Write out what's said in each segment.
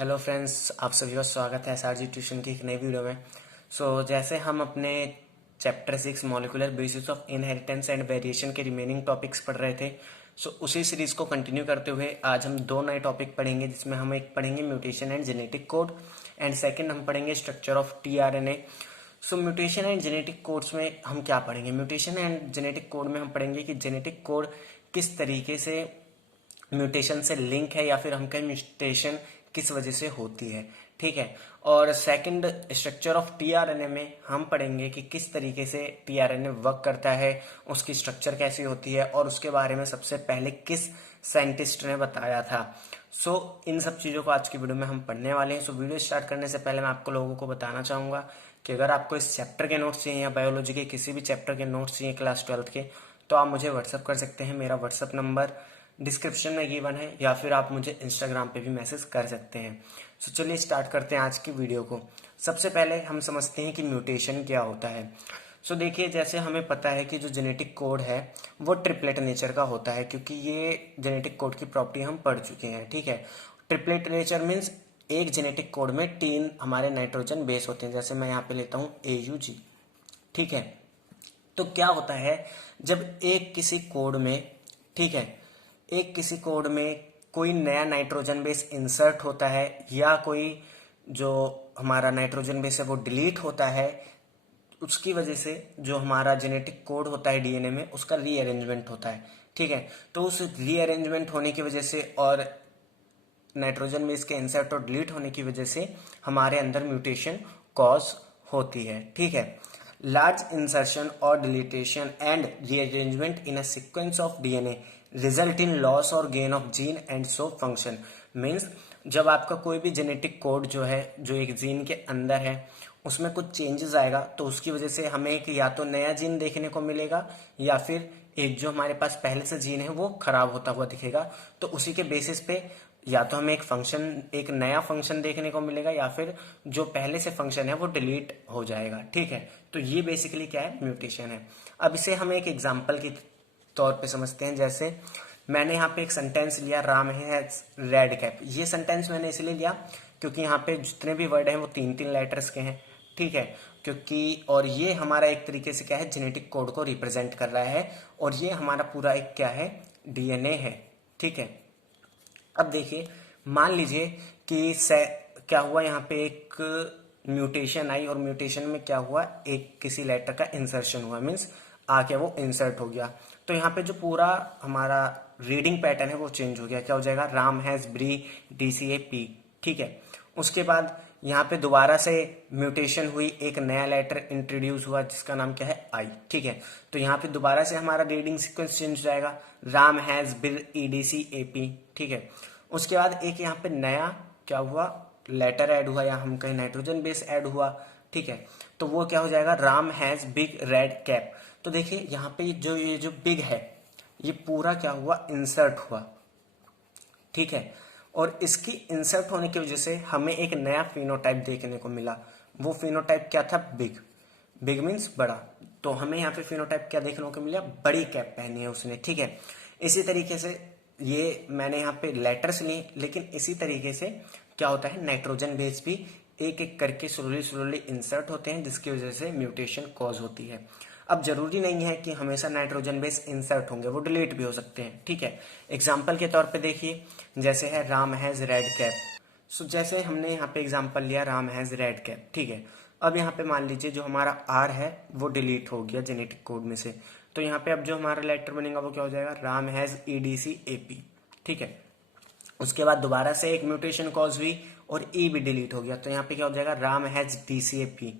Hello friends, आप सभी का स्वागत है एसआरजी ट्यूशन की एक नई वीडियो में। जैसे हम अपने chapter 6 molecular basis of inheritance and variation के रिमेनिंग टॉपिक्स पढ़ रहे थे। उसी सीरीज को कंटिन्यू करते हुए आज हम दो नए टॉपिक पढ़ेंगे, जिसमें हम एक पढ़ेंगे mutation and genetic code and second हम पढ़ेंगे structure of tRNA. Mutation and genetic codes में हम क्या पढ़ेंगे? म्यूटेशन एंड जेनेटिक कोड में हम पढ़ेंगे कि जेनेटिक कोड किस तरीके से म्यूटेशन से लिंक है, या फिर हम कहें म्यूटेशन किस वजह से होती है। ठीक है। और सेकंड स्ट्रक्चर ऑफ टीआरएनए में हम पढ़ेंगे कि किस तरीके से टीआरएनए वर्क करता है, उसकी स्ट्रक्चर कैसी होती है और उसके बारे में सबसे पहले किस साइंटिस्ट ने बताया था। इन सब चीज़ों को आज की वीडियो में हम पढ़ने वाले हैं। वीडियो स्टार्ट करने से पहले मैं आपको लोगों को बताना चाहूँगा कि अगर आपको इस चैप्टर के नोट्स चाहिए या बायोलॉजी के किसी भी चैप्टर के नोट्स चाहिए क्लास 12 के, तो आप मुझे व्हाट्सअप कर सकते हैं। मेरा व्हाट्सअप नंबर डिस्क्रिप्शन में गिवन है, या फिर आप मुझे इंस्टाग्राम पे भी मैसेज कर सकते हैं। चलिए स्टार्ट करते हैं आज की वीडियो को। सबसे पहले हम समझते हैं कि म्यूटेशन क्या होता है। देखिए, जैसे हमें पता है कि जो जेनेटिक कोड है वो ट्रिपलेट नेचर का होता है, क्योंकि ये जेनेटिक कोड की प्रॉपर्टी हम पढ़ चुके हैं। ठीक है। ट्रिपलेट नेचर मीन्स एक जेनेटिक कोड में 3 हमारे नाइट्रोजन बेस होते हैं। जैसे मैं यहाँ पे लेता हूँ AUG। ठीक है। तो क्या होता है, जब एक किसी कोड में, ठीक है, एक किसी कोड में कोई नया नाइट्रोजन बेस इंसर्ट होता है, या कोई जो हमारा नाइट्रोजन बेस है वो डिलीट होता है, उसकी वजह से जो हमारा जेनेटिक कोड होता है डीएनए में, उसका रीअरेंजमेंट होता है। ठीक है। तो उस रीअरेंजमेंट होने की वजह से और नाइट्रोजन बेस के इंसर्ट और डिलीट होने की वजह से हमारे अंदर म्यूटेशन कॉज होती है। ठीक है। लार्ज इंसर्शन और deletion and rearrangement in a sequence of DNA result in loss और gain of gene and so function. Means जब आपका कोई भी जेनेटिक कोड जो है, जो एक जीन के अंदर है, उसमें कुछ चेंजेस आएगा, तो उसकी वजह से हमें एक या तो नया जीन देखने को मिलेगा, या फिर एक जो हमारे पास पहले से जीन है वो खराब होता हुआ दिखेगा। तो उसी के बेसिस पे या तो हमें एक नया फंक्शन देखने को मिलेगा, या फिर जो पहले से फंक्शन है वो डिलीट हो जाएगा। ठीक है। तो ये बेसिकली क्या है? म्यूटेशन है। अब इसे हम एक एग्जांपल की तौर पे समझते हैं। जैसे मैंने यहाँ पे एक सेंटेंस लिया, राम है रेड कैप। ये सेंटेंस मैंने इसलिए लिया क्योंकि यहाँ पे जितने भी वर्ड हैं वो 3-3 लेटर्स के हैं। ठीक है। क्योंकि और ये हमारा एक तरीके से क्या है, जेनेटिक कोड को रिप्रेजेंट कर रहा है, और ये हमारा पूरा एक क्या है, डीएनए है। ठीक है। अब देखिए, मान लीजिए कि क्या हुआ, यहाँ पे एक म्यूटेशन आई, और म्यूटेशन में क्या हुआ, एक किसी लेटर का इंसर्शन हुआ, मीन्स आके वो इंसर्ट हो गया। तो यहाँ पे जो पूरा हमारा रीडिंग पैटर्न है वो चेंज हो गया। क्या हो जाएगा? राम हैज ब्री DCAP। ठीक है। उसके बाद यहाँ पे दोबारा से म्यूटेशन हुई, एक नया लेटर इंट्रोड्यूस हुआ जिसका नाम क्या है, आई। ठीक है। तो यहाँ पे दोबारा से हमारा रीडिंग सीक्वेंस चेंज हो जाएगा, राम हैज बिर EDCAP। ठीक है। उसके बाद एक यहाँ पे नया क्या हुआ, लेटर ऐड हुआ, या हम कहें नाइट्रोजन बेस ऐड हुआ। ठीक है। तो वो क्या हो जाएगा, Ram has big red cap. तो देखिए यहाँ पे ये जो बिग है, ये पूरा क्या हुआ, इंसर्ट हुआ। ठीक है। और इसकी इंसर्ट होने की वजह से हमें एक नया फिनोटाइप देखने को मिला। वो फिनोटाइप क्या था? बिग। बिग मीन्स बड़ा। तो हमें यहाँ पे फिनोटाइप क्या देखने को मिला? बड़ी कैप पहनी है उसने। ठीक है। इसी तरीके से ये मैंने यहाँ पे लेटर्स लिए, लेकिन इसी तरीके से क्या होता है, नाइट्रोजन बेस भी एक एक करके स्लोली इंसर्ट होते हैं, जिसकी वजह से म्यूटेशन कॉज होती है। अब जरूरी नहीं है कि हमेशा नाइट्रोजन बेस इंसर्ट होंगे, वो डिलीट भी हो सकते हैं। ठीक है। एग्जाम्पल के तौर पे देखिए, जैसे है राम हैज रेड कैप। जैसे हमने यहाँ पे एग्जाम्पल लिया, राम हैज रेड कैप। ठीक है। अब यहाँ पे मान लीजिए जो हमारा आर है वो डिलीट हो गया जेनेटिक कोड में से, तो यहाँ पे अब जो हमारा लेटर बनेगा वो क्या हो जाएगा, राम हैज EDCAP। ठीक है। उसके बाद दोबारा से एक म्यूटेशन कॉज हुई और ई भी डिलीट हो गया, तो यहाँ पे क्या हो जाएगा, राम हैज DCAP।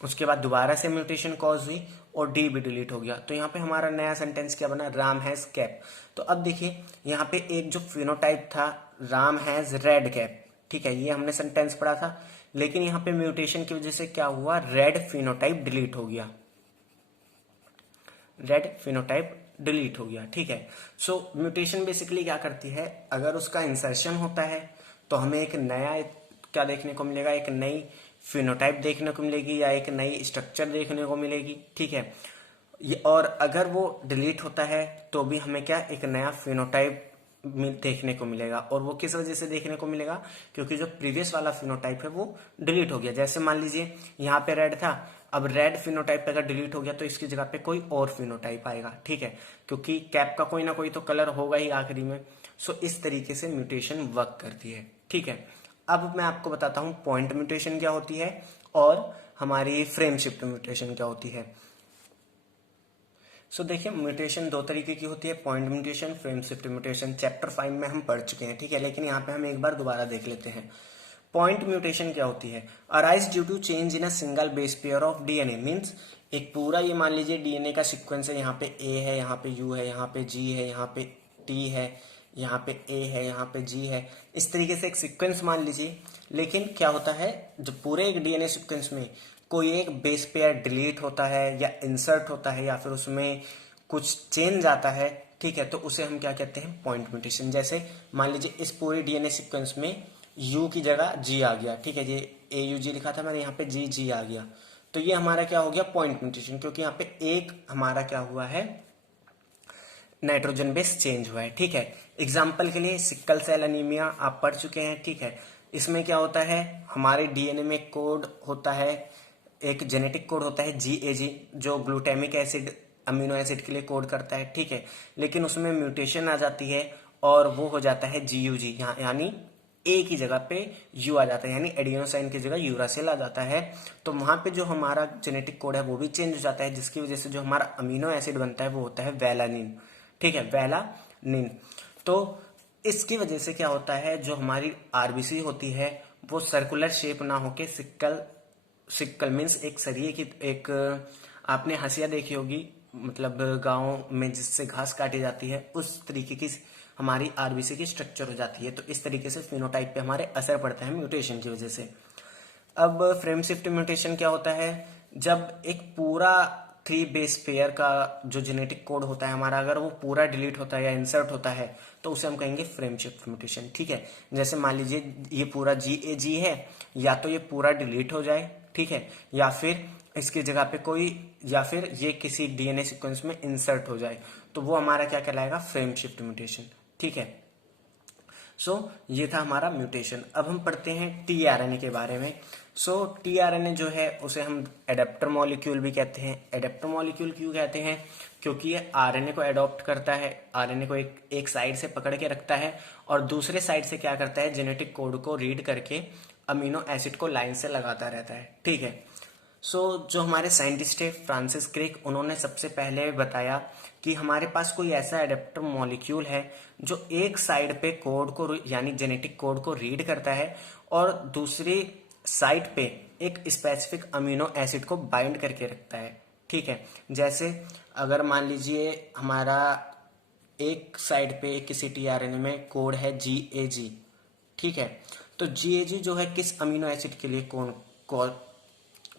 उसके बाद दोबारा से म्यूटेशन कॉज हुई और डी भी डिलीट हो गया, तो यहाँ पे हमारा नया सेंटेंस क्या बना, राम हैज कैप। तो अब देखिए यहाँ पे एक जो फिनोटाइप था, राम हैज रेड कैप। ठीक है। ये हमने सेंटेंस पढ़ा था, लेकिन यहाँ पे म्यूटेशन की वजह से क्या हुआ, रेड फिनोटाइप डिलीट हो गया। रेड फिनोटाइप डिलीट हो गया। ठीक है। म्यूटेशन बेसिकली क्या करती है, अगर उसका इंसर्शन होता है तो हमें एक नया क्या देखने को मिलेगा, एक नई फिनोटाइप देखने को मिलेगी, या एक नई स्ट्रक्चर देखने को मिलेगी। ठीक है। और अगर वो डिलीट होता है तो भी हमें क्या, एक नया फिनोटाइप देखने को मिलेगा। और वो किस वजह से देखने को मिलेगा, क्योंकि जो प्रीवियस वाला फिनोटाइप है वो डिलीट हो गया। जैसे मान लीजिए यहाँ पे रेड था, अब रेड फिनोटाइप अगर डिलीट हो गया तो इसकी जगह पे कोई और फिनोटाइप आएगा, ठीक है, क्योंकि कैप का कोई ना कोई तो कलर होगा ही आखिरी में। सो इस तरीके से म्यूटेशन वर्क करती है, ठीक है। अब मैं आपको बताता हूँ पॉइंट म्यूटेशन क्या होती है और हमारी फ्रेम शिफ्ट म्यूटेशन क्या होती है। सो देखिए, म्यूटेशन दो तरीके की होती है, point mutation, frame shift mutation. Chapter 5 में हम पढ़ चुके हैं, ठीक है, लेकिन यहाँ पे हम एक बार दोबारा देख लेते हैं। पॉइंट म्यूटेशन क्या होती है? Arise due to change in a single base pair of DNA. Means एक पूरा, ये मान लीजिए डीएनए का सीक्वेंस है, यहाँ पे ए है, यहाँ पे यू है, यहाँ पे जी है, यहाँ पे टी है, यहाँ पे ए है, यहाँ पे जी है, इस तरीके से एक सीक्वेंस मान लीजिए। लेकिन क्या होता है, जब पूरे एक डीएनए सीक्वेंस में कोई एक बेस पेयर डिलीट होता है या इंसर्ट होता है या फिर उसमें कुछ चेंज आता है, ठीक है, तो उसे हम क्या कहते हैं? Point mutation. जैसे मान लीजिए इस पूरे डीएनए सीक्वेंस में यू की जगह जी आ गया, ठीक है, ये ए यू जी लिखा था मैंने, यहाँ पे जी जी आ गया, तो ये हमारा क्या हो गया? पॉइंट म्यूटेशन, क्योंकि यहाँ पे एक हमारा क्या हुआ है? नाइट्रोजन बेस चेंज हुआ है, ठीक है। एग्जाम्पल के लिए सिक्कल सेल एनीमिया आप पढ़ चुके हैं, ठीक है। इसमें क्या होता है, हमारे डीएनए में कोड होता है, एक जेनेटिक कोड होता है GAG, जो ग्लूटामिक एसिड अमीनो एसिड के लिए कोड करता है, ठीक है। लेकिन उसमें म्यूटेशन आ जाती है और वो हो जाता है GUG, यहाँ यानी ए की जगह पे यू आ जाता है, यानी एडिनोसाइन की जगह यूरासिल आ जाता है। तो वहां पे जो हमारा जेनेटिक कोड है वो भी चेंज हो जाता है, जिसकी वजह से जो हमारा अमीनो एसिड बनता है वो होता है वेलानिन, ठीक है, वेलानिन। तो इसकी वजह से क्या होता है, जो हमारी आरबीसी होती है वो सर्कुलर शेप ना होके सिक्कल, सिक्कल मीन्स एक सरिये की, एक आपने हंसिया देखी होगी, मतलब गांव में जिससे घास काटी जाती है, उस तरीके की हमारी आरबीसी की स्ट्रक्चर हो जाती है। तो इस तरीके से फिनोटाइप पे हमारे असर पड़ता है म्यूटेशन की वजह से। अब फ्रेम शिफ्ट म्यूटेशन क्या होता है, जब एक पूरा 3 बेस पेयर का जो जेनेटिक कोड होता है हमारा, अगर वो पूरा डिलीट होता है या इंसर्ट होता है तो उसे हम कहेंगे फ्रेम शिफ्ट म्यूटेशन, ठीक है। जैसे मान लीजिए ये पूरा GAG है, या तो ये पूरा डिलीट हो जाए, ठीक है, या फिर इसकी जगह पे कोई, या फिर ये किसी डीएनए सीक्वेंस में इंसर्ट हो जाए, तो वो हमारा क्या कहलाएगा? फ्रेम शिफ्ट म्यूटेशन, ठीक है। सो ये था हमारा म्यूटेशन। अब हम पढ़ते हैं टीआरएनए के बारे में। सो टीआरएनए जो है उसे हम एडेप्टर मॉलिक्यूल भी कहते हैं। एडेप्टर मॉलिक्यूल क्यों कहते हैं? क्योंकि ये आरएनए को एडॉप्ट करता है, आरएनए को एक साइड से पकड़ के रखता है और दूसरे साइड से क्या करता है, जेनेटिक कोड को रीड करके अमीनो एसिड को लाइन से लगाता रहता है, ठीक है। सो जो हमारे साइंटिस्ट है फ्रांसिस क्रिक, उन्होंने सबसे पहले बताया कि हमारे पास कोई ऐसा एडेप्टर मॉलिक्यूल है जो एक साइड पे कोड को, यानी जेनेटिक कोड को रीड करता है और दूसरी साइड पे एक स्पेसिफिक अमीनो एसिड को बाइंड करके रखता है, ठीक है। जैसे अगर मान लीजिए हमारा एक साइड पे किसी टीआरएनए में कोड है GAG, ठीक है, तो GAG जो है किस अमीनो एसिड के लिए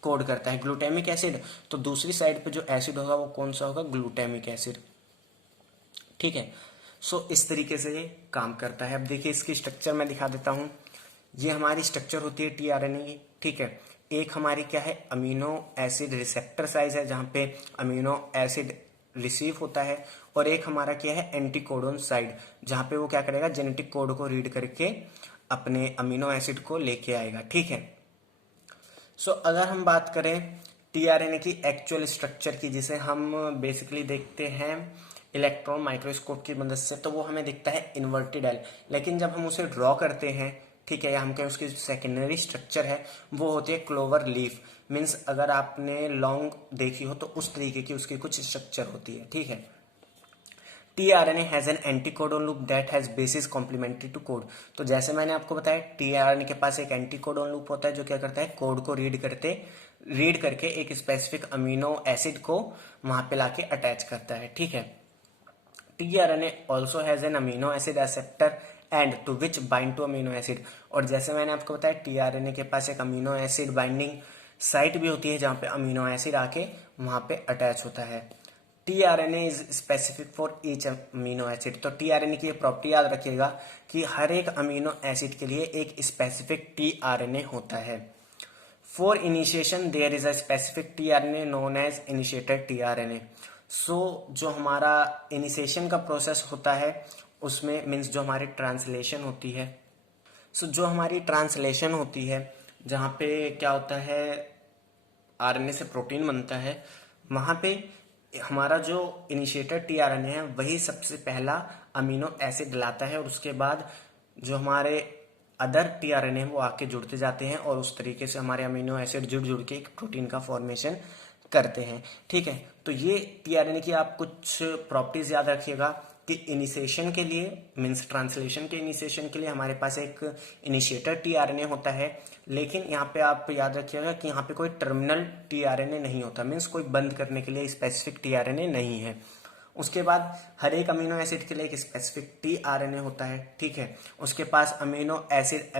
कोड करता है? Glutamic acid. तो दूसरी साइड पे जो एसिड होगा वो कौन सा होगा? ग्लूटामिक एसिड, ठीक है। सो इस तरीके से ये काम करता है। अब देखिए इसकी स्ट्रक्चर मैं दिखा देता हूं। ये हमारी स्ट्रक्चर होती है टीआरएनए की, ठीक है। एक हमारी क्या है, अमीनो एसिड रिसेप्टर साइज है जहां पे अमीनो एसिड रिसीव होता है, और एक हमारा क्या है, एंटीकोडोन साइड, जहां पे वो क्या करेगा, जेनेटिक कोड को रीड करके अपने अमीनो एसिड को लेके आएगा, ठीक है। सो अगर हम बात करें टीआरएनए की एक्चुअल स्ट्रक्चर की, जिसे हम बेसिकली देखते हैं इलेक्ट्रॉन माइक्रोस्कोप की मदद से, तो वो हमें दिखता है इन्वर्टेड एल। लेकिन जब हम उसे ड्रॉ करते हैं, ठीक है, या हम कहें उसकी सेकेंडरी स्ट्रक्चर है वो होती है क्लोवर लीफ। मीन्स अगर आपने लॉन्ग देखी हो तो उस तरीके की उसकी कुछ स्ट्रक्चर होती है, ठीक है। TRNA has an anticodon loop that has basis complementary to code. तो जैसे मैंने आपको बताया टीआरएनए के पास एक एंटीकोडोन लूप होता है जो क्या करता है, कोड को रीड करके एक स्पेसिफिक अमीनो एसिड को वहां पे लाके अटैच करता है, ठीक है। TRNA also has an amino acid acceptor end to which bind to amino acid. और जैसे मैंने आपको बताया टीआरएनए के पास एक अमीनो एसिड बाइंडिंग साइट भी होती है जहां पे अमीनो एसिड आके वहां पे अटैच होता है। TRNA is specific for each amino acid. तो टीआरएनए की प्रॉपर्टी याद रखिएगा कि हर एक अमीनो एसिड के लिए एक स्पेसिफिक टीआरएनए होता है। For initiation there is a specific tRNA known as initiator tRNA. So जो हमारा इनिशिएशन का प्रोसेस होता है उसमें मीन्स जो हमारी ट्रांसलेशन होती है, सो जो हमारी ट्रांसलेशन होती है जहाँ पे क्या होता है, आरएनए से प्रोटीन बनता है, वहाँ पे हमारा जो इनिशिएटर टीआरएनए है वही सबसे पहला अमीनो एसिड लाता है और उसके बाद जो हमारे अदर टीआरएनए वो आके जुड़ते जाते हैं और उस तरीके से हमारे अमीनो एसिड जुड़ जुड़ के एक प्रोटीन का फॉर्मेशन करते हैं। ठीक है, तो ये टीआरएनए की आप कुछ प्रॉपर्टीज याद रखिएगा कि इनिशिएशन के लिए मीन्स ट्रांसलेशन के इनिशिएशन के लिए हमारे पास एक इनिशिएटर टीआरएनए होता है, लेकिन यहाँ पे आप याद रखिएगा कि यहाँ पे कोई टर्मिनल टीआरएनए नहीं होता, मीन्स कोई बंद करने के लिए स्पेसिफिक टीआरएनए नहीं है। उसके बाद हर एक अमीनो एसिड के लिए एक स्पेसिफिक टीआरएनए होता है। ठीक है, उसके पास अमीनो एसिड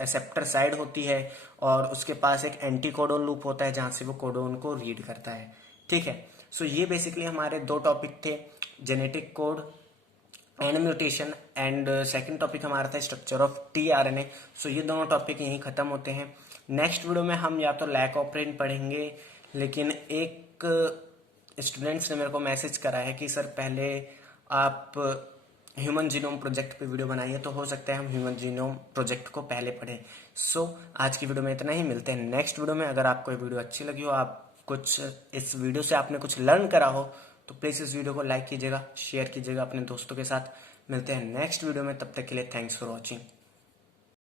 एक्सेप्टर साइड होती है और उसके पास एक एंटी कोडोन लूप होता है जहां से वो कोडोन को रीड करता है। ठीक है, सो ये बेसिकली हमारे दो टॉपिक थे, genetic code and mutation, and second topic हमारा था स्ट्रक्चर ऑफ टीआरएनए। सो ये दोनों टॉपिक यहीं खत्म होते हैं। नेक्स्ट वीडियो में हम या तो लैक ऑपरेंड पढ़ेंगे, लेकिन एक स्टूडेंट्स ने मेरे को मैसेज करा है कि सर पहले आप ह्यूमन जीनोम प्रोजेक्ट पे वीडियो बनाइए, तो हो सकता है हम ह्यूमन जीनोम प्रोजेक्ट को पहले पढ़ें। सो आज की वीडियो में इतना ही, मिलते हैं नेक्स्ट वीडियो में। अगर आपको ये वीडियो अच्छी लगी हो, आप कुछ इस वीडियो से आपने कुछ लर्न करा हो, तो प्लीज़ इस वीडियो को लाइक कीजिएगा, शेयर कीजिएगा अपने दोस्तों के साथ। मिलते हैं नेक्स्ट वीडियो में, तब तक के लिए थैंक्स फॉर वॉचिंग।